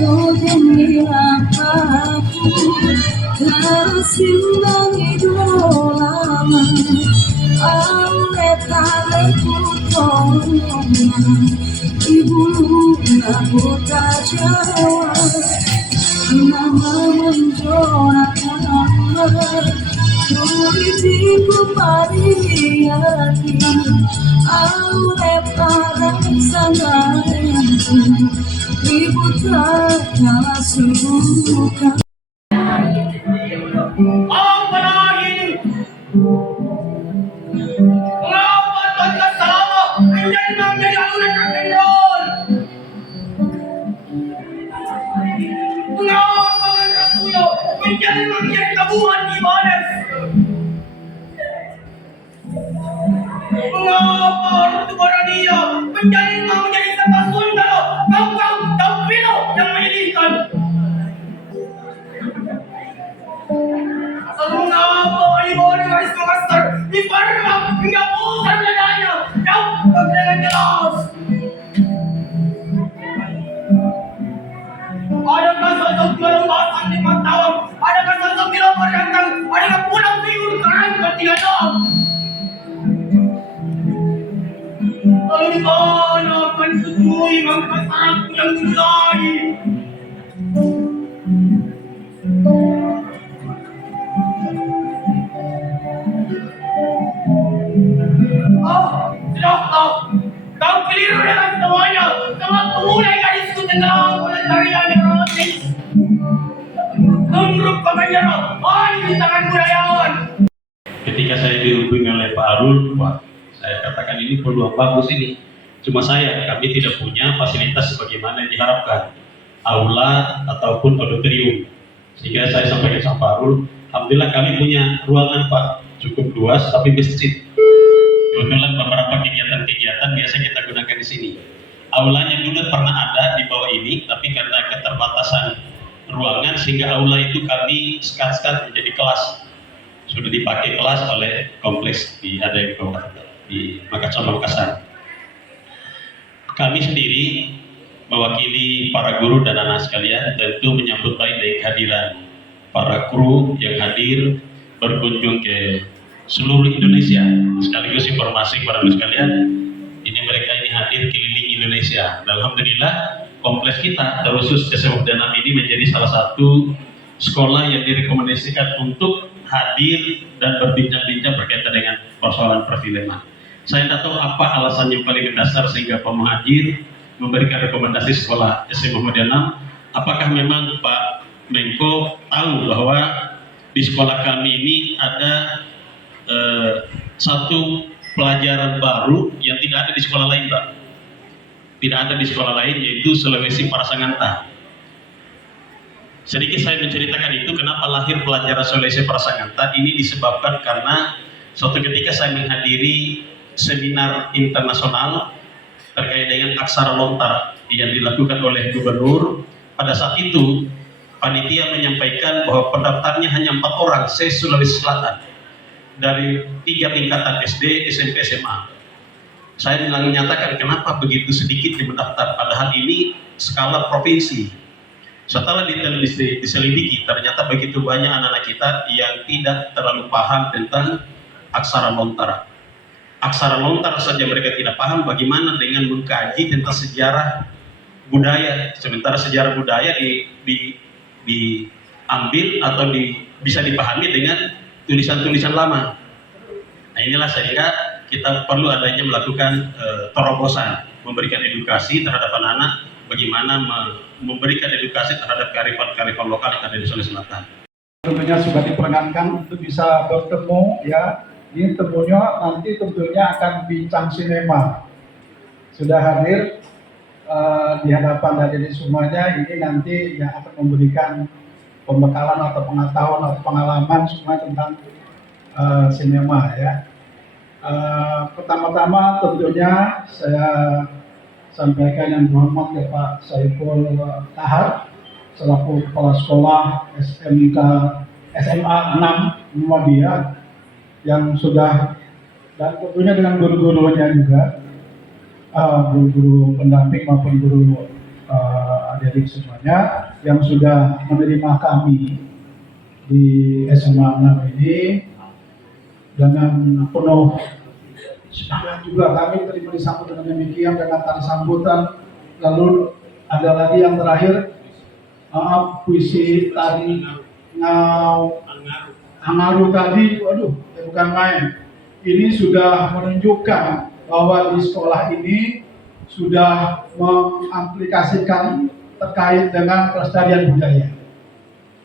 Kau gembira aku tersimbang idolama oleh taleku tolongnya ibu aku tak jawab nama menjorakan Tuliku pariyati oleh parang sangayanku ibu tak kalah suka. Ang panahon mga patag kasama hindi namin ang nagkakendon mga pagkakakulo hindi namin kabuhan ibanes mga parutubaraniya hindi namin sa kasundalo kangkang tampilo yang menyedihkan. Sa mga pag-ibon ng Isko Master, di parang hingga pusang lalanya, yung paglalandalas. Ada kasasang malumasang limang tawag, ada kasasang bilaparantang, ada ka pulang tiyon karang katingadam. Ang anak ang tutuloy ang kasarap niyang tulay. Kau keliru dengan semuanya. Semua pemuda yang disebut dengan voluntaria di Rotis. Gemruk kemenjara, di tangan budayawan. Ketika saya dihubungi oleh Pak Arul, wah, saya katakan ini peluang bagus ini. Cuma kami tidak punya fasilitas sebagaimana yang diharapkan, aula ataupun auditorium. Sehingga saya sampaikan sama Pak Arul, alhamdulillah kami punya ruangan Pak, cukup luas tapi masjid. Kebetulan beberapa kegiatan-kegiatan biasa kita gunakan di sini. Aulanya dulu pernah ada di bawah ini, tapi karena keterbatasan ruangan sehingga aula itu kami sekat-sekat menjadi kelas. Sudah dipakai kelas oleh kompleks ada di bawah di Makassar. Kami sendiri mewakili para guru dan anak sekalian tentu menyambut baik dari kehadiran para kru yang hadir berkunjung ke seluruh Indonesia. Sekaligus informasi kepada sekalian, mereka ini hadir keliling Indonesia. Dan alhamdulillah kompleks kita Darussus Tasawuf Danam ini menjadi salah satu sekolah yang direkomendasikan untuk hadir dan berbincang-bincang berkaitan dengan persoalan perfilman. Saya tidak tahu apa alasan yang paling mendasar sehingga Pak Muhajir memberikan rekomendasi sekolah SMA Muhammadiyah 6. Apakah memang Pak Menko tahu bahwa di sekolah kami ini ada satu pelajaran baru yang tidak ada di sekolah lain, Pak? Tidak ada di sekolah lain, yaitu Sulawesi Prasanganta. Sedikit saya menceritakan itu kenapa lahir pelajaran Sulawesi Prasanganta ini disebabkan karena suatu ketika saya menghadiri seminar internasional terkait dengan aksara lontar yang dilakukan oleh gubernur. Pada saat itu panitia menyampaikan bahwa pendaftarnya hanya 4 orang se-Sulawesi Selatan dari 3 tingkatan SD, SMP, SMA. Saya menyatakan kenapa begitu sedikit yang mendaftar, padahal ini skala provinsi. Setelah diselidiki, ternyata begitu banyak anak-anak kita yang tidak terlalu paham tentang aksara lontar. Aksara lontar saja mereka tidak paham, bagaimana dengan mengkaji tentang sejarah budaya. Sementara sejarah budaya diambil atau bisa dipahami dengan tulisan-tulisan lama. Nah inilah sehingga kita perlu adanya melakukan terobosan, memberikan edukasi terhadap anak-anak, bagaimana memberikan edukasi terhadap kearifan lokal yang ada di Sulawesi Selatan. Tentunya sudah diperkenankan untuk bisa bertemu ya. Ini tentunya nanti akan bincang sinema. Sudah hadir di hadapan hadirin semuanya ini nanti yang akan memberikan pembekalan atau pengetahuan atau pengalaman semua tentang sinema ya. Pertama-tama tentunya saya sampaikan yang terhormat ke Pak Saiful Tahar selaku kepala sekolah SMK SMA 6 Muhammadiyah yang sudah, dan tentunya dengan guru-gurunya juga, guru-guru pendamping maupun guru adik-adik semuanya yang sudah menerima kami di SMA 6 ini dengan penuh semangat juga. Kami terima disambut dengan demikian dengan tanda sambutan. Lalu ada lagi yang terakhir, puisi tadi Angaru tadi, waduh, bukan main. Ini sudah menunjukkan bahwa di sekolah ini sudah mengaplikasikan terkait dengan pelestarian budaya,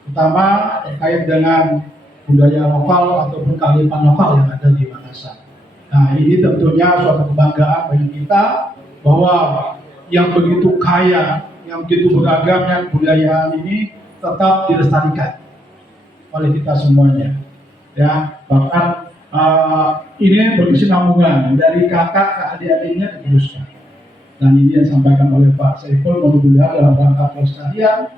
terutama terkait dengan budaya lokal ataupun kearifan lokal yang ada di Makassar. Nah, ini tentunya suatu kebanggaan bagi kita bahwa yang begitu kaya, yang begitu beragamnya kebudayaan ini tetap dilestarikan oleh kita semuanya. Ya, bahkan ini berkesinambungan dari kakak ke adik-adiknya diteruskan. Dan ini yang disampaikan oleh Pak Saiful, mudah-mudahan dalam rangka pelestarian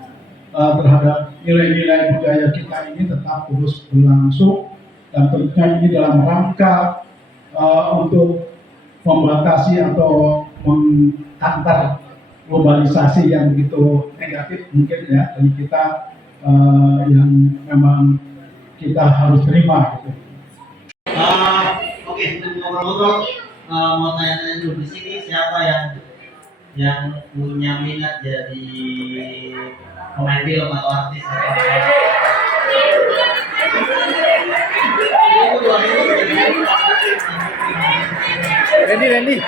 terhadap nilai-nilai budaya kita ini tetap terus berlangsung, dan tentunya ini dalam rangka untuk membatasi atau menghantar globalisasi yang begitu negatif mungkin ya dari kita, yang memang kita harus terima gitu. Oke, sebelum ngobrol-ngobrol, mau tanya-tanya dulu di sini siapa yang punya minat jadi pemain film atau artis atau apa? Randy.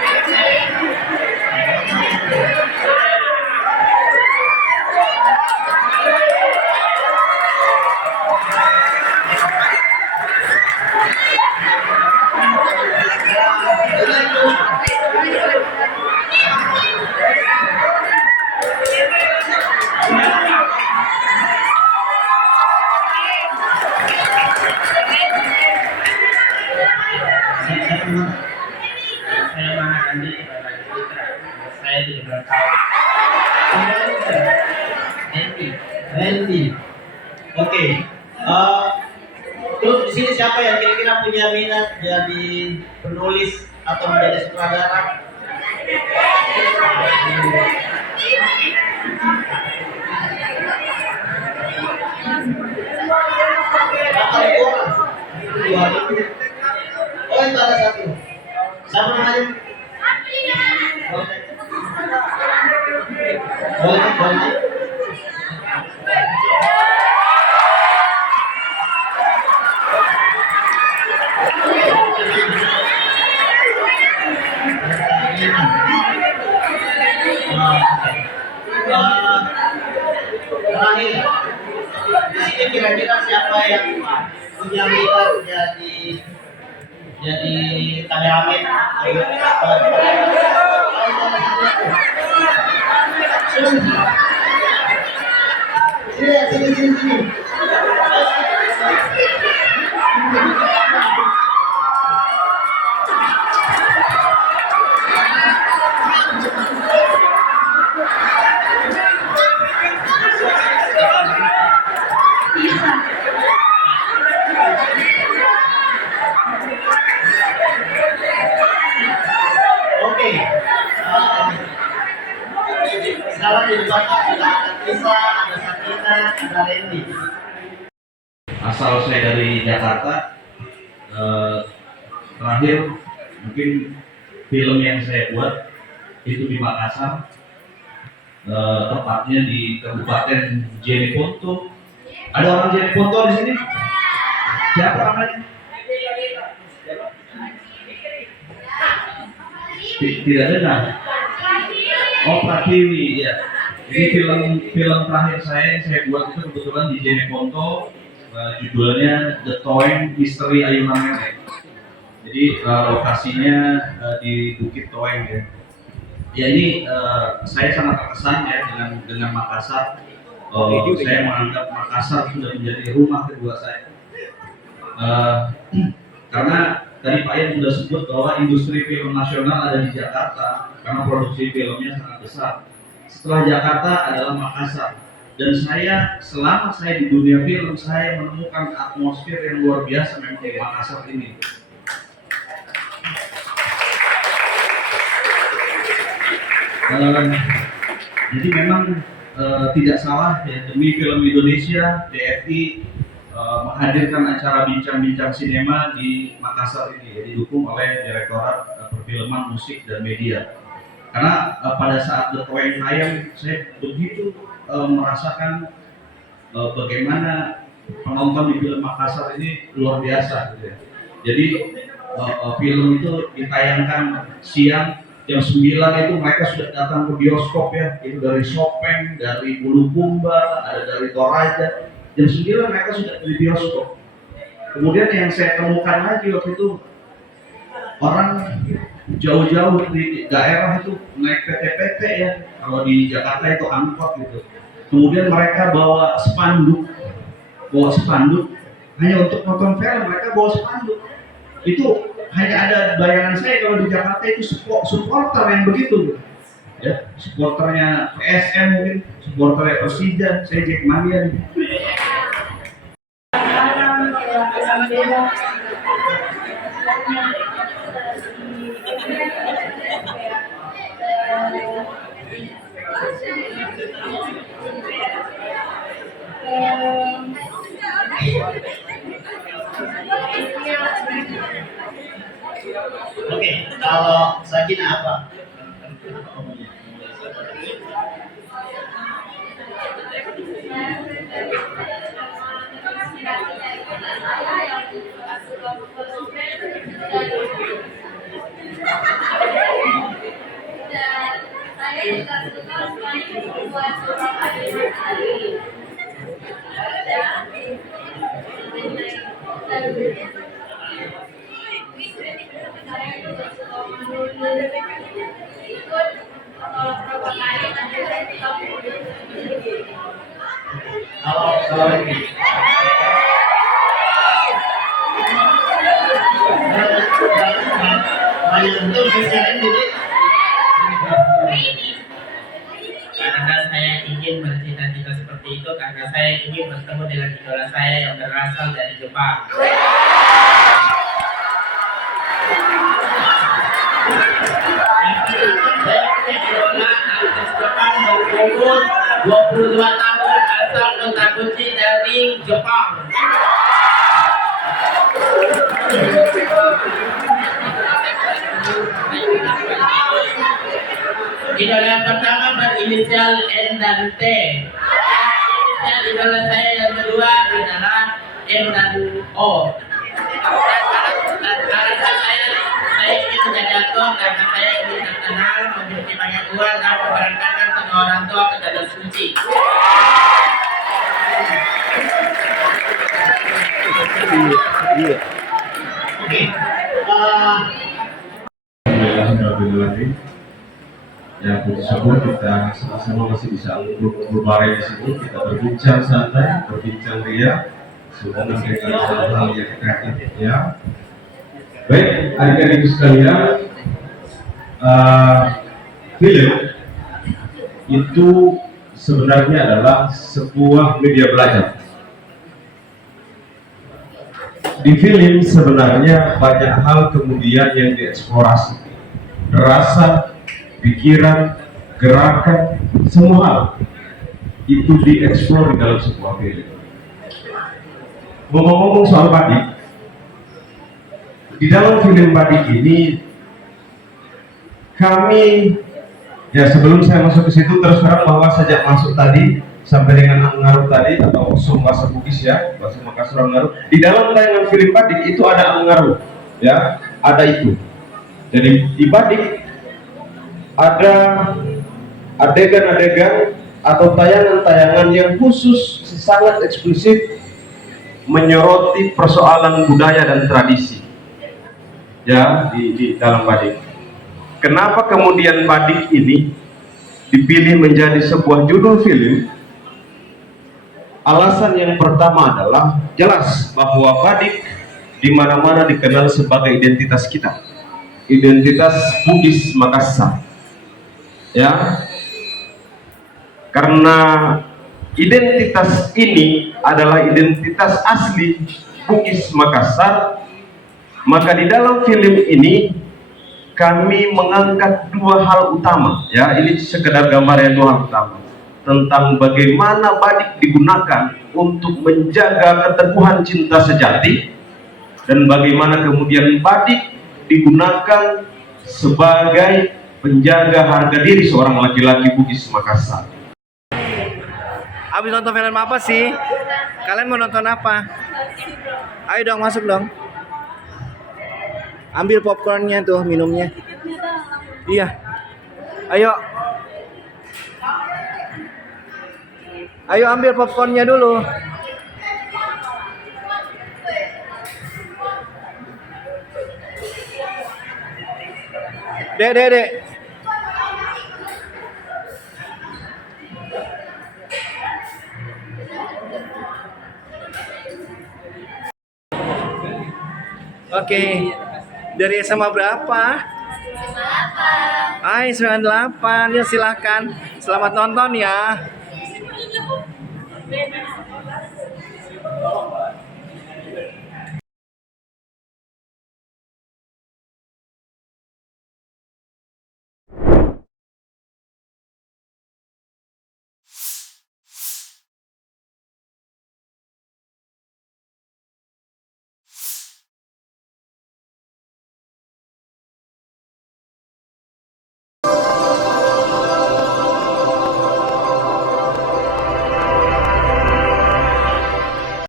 Randy. Oke. Terus di sini siapa yang kira-kira punya minat jadi penulis atau menjadi sutradara? Oh, itu ada satu. Siapa namanya? Boleh. Terakhir, di sini kira-kira siapa yang punya minat jadi kameramen? Sini. Oke. Sekarang di depan ada Tisa, ada Sakina, ada Randy. Asal saya dari Jakarta. Terakhir mungkin film yang saya buat itu di Makassar, tepatnya di Kabupaten Jeneponto. Ada orang Jeneponto di sini? Siapa namanya? Tidak dengar. Oh, Pratiwi ya. Ini film terakhir saya buat itu kebetulan di Jeneponto. Judulnya The Toeng Misteri Ayunan Nenek. Jadi lokasinya di Bukit Toeng ya. Ya ini saya sangat terkesan ya dengan Makassar. Saya menganggap Makassar sudah menjadi rumah kedua saya. Karena tadi Pak Yan sudah sebut bahwa industri film nasional ada di Jakarta karena produksi filmnya sangat besar. Setelah Jakarta adalah Makassar. Dan selama saya di dunia film, saya menemukan atmosfer yang luar biasa memang di Makassar ini. Jadi memang tidak salah ya, demi film Indonesia, DFI menghadirkan acara bincang-bincang sinema di Makassar ini, ya, didukung oleh Direktorat Perfilman, Musik, dan Media. Karena pada saat The Toeng tayang, saya begitu merasakan bagaimana penonton di film Makassar ini luar biasa gitu ya. Jadi film itu ditayangkan siang, jam 9 itu mereka sudah datang ke bioskop ya, itu dari Sopeng, dari Bulukumba, ada dari Toraja. Jam 9 mereka sudah di bioskop. Kemudian yang saya temukan lagi waktu itu, orang jauh-jauh di daerah itu naik PT-PT ya, kalau di Jakarta itu angkot gitu. Kemudian mereka bawa spanduk hanya untuk nonton film, mereka bawa spanduk. Itu hanya ada bayangan saya kalau di Jakarta itu supporter yang begitu ya, supporternya PSM mungkin, supporternya Persija, saya Jackmania nih. Oke, kalau Sakina apa? Kalau ini itu bicara dulu. Karena saya ingin bercita-cita seperti itu karena saya ingin bertemu dengan idola saya yang berasal dari Jepang. Saya punya idola artis Jepang berumur 22 tahun asal Notaguchi dari Jepang. Idola yang pertama berinisial N dan T. Inisial idola saya yang kedua adalah M dan O. Alasan saya ingin menjadi aktor karena saya ingin terkenal, memiliki banyak uang dan memberangkatkan semua orang tua ke tanah suci. Oke. Alhamdulillah. Ya, puji syukur kita sama-sama masih bisa berbaring di sini, kita berbincang santai, berbincang ria, semoga memberikan hal-hal yang kreatif ya. Baik, adik-adik sekalian, film itu sebenarnya adalah sebuah media belajar. Di film sebenarnya banyak hal kemudian yang dieksplorasi, rasa, pikiran, gerakan, semua hal itu dieksplor di dalam sebuah film. Ngomong-ngomong soal badik, di dalam film badik ini kami, ya sebelum saya masuk ke situ terus terang bahwa sejak masuk tadi sampai dengan Angaru tadi atau Osum bahasa Bugis ya, bahasa Makassar Angaru, di dalam tayangan film badik itu ada Angaru, ya, ada itu. Jadi di badik ada adegan-adegan atau tayangan-tayangan yang khusus sangat eksplisit menyoroti persoalan budaya dan tradisi ya di dalam badik. Kenapa kemudian Badik ini dipilih menjadi sebuah judul film? Alasan yang pertama adalah jelas bahwa Badik di mana-mana dikenal sebagai identitas kita, identitas Bugis Makassar. Ya, karena identitas ini adalah identitas asli Bugis Makassar, maka di dalam film ini kami mengangkat dua hal utama. Ya, ini sekedar gambaran dua hal utama tentang bagaimana Badik digunakan untuk menjaga keteguhan cinta sejati, dan bagaimana kemudian Badik digunakan sebagai penjaga harga diri seorang laki-laki Bugis Makassar. Habis nonton film apa sih? Kalian mau nonton apa? Ayo dong, masuk dong. Ambil popcornnya tuh, minumnya. Iya. Ayo. Ayo ambil popcornnya dulu. Dek. Oke. Dari SMA berapa? 98. Yuk silahkan. Selamat nonton ya.